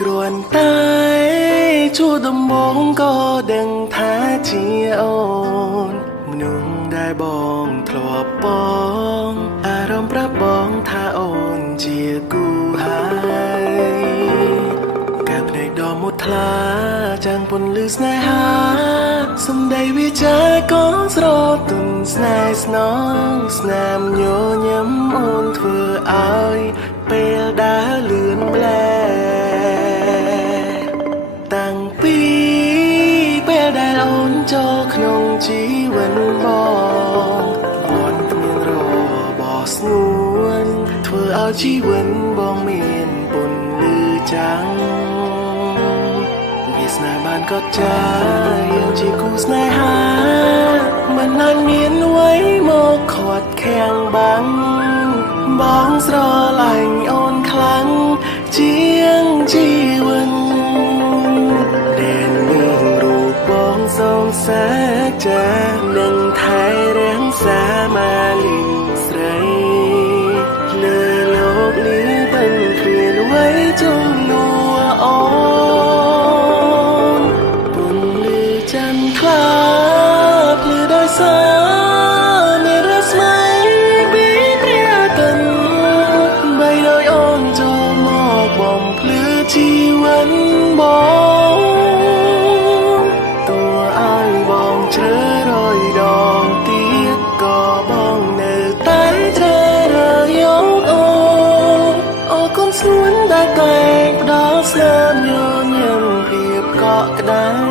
គ្រាន់តែជួដំបងក៏ដឹងថាជាអូនមនុស្សដែលបងធ្លាប់បងអារម្មណ៍ប្រាប់បងថាអូនជាគូហើយកាភ្នែកដ៏មុតថ្លាចាំងពន្លឺស្នេហាសំដីវាចាក៏ស្រទន់ស្នេហ៍ស្នងស្នាមញញឹមអូនធ្វើឲ្យពេលដើរលឿនម្លែតាំងពីពេលដែលអូនចូលក្នុងជីវិតបងវត្តគ្មានរបស់ស្ងួនធ្វើឲ្យជីវិតបងមានពន្លឺចាំងវាស្នេហ៍បានកត់ចាយើងជាគូស្នេហាមិនអាចមានអ្វីមកខាត់ខាំងបាំងបងស្រឡាញ់អូនខ្លាំងជាងជីវិតដែលមានរូបបងសងសាចានឹងថែរាំងសាមាលីស្រីលើលោកនេះមិនគ្មានអ្វីជំនួសអូនពន្លឺច័ន្ទថ្លាភ្លឺដោយសារមានរស្មីពីព្រះអាទិត្យបីដោយអូនចូលមកបំភ្លឺជីវិតបងទោះឲ្យបងជ្រើរយដងទៀតក៏បងនៅតែត្រូវយកអូនអូនគុំស្នួនដែលតែងផ្ដល់ស្នាមញញឹមភាពកក់ក្ដៅ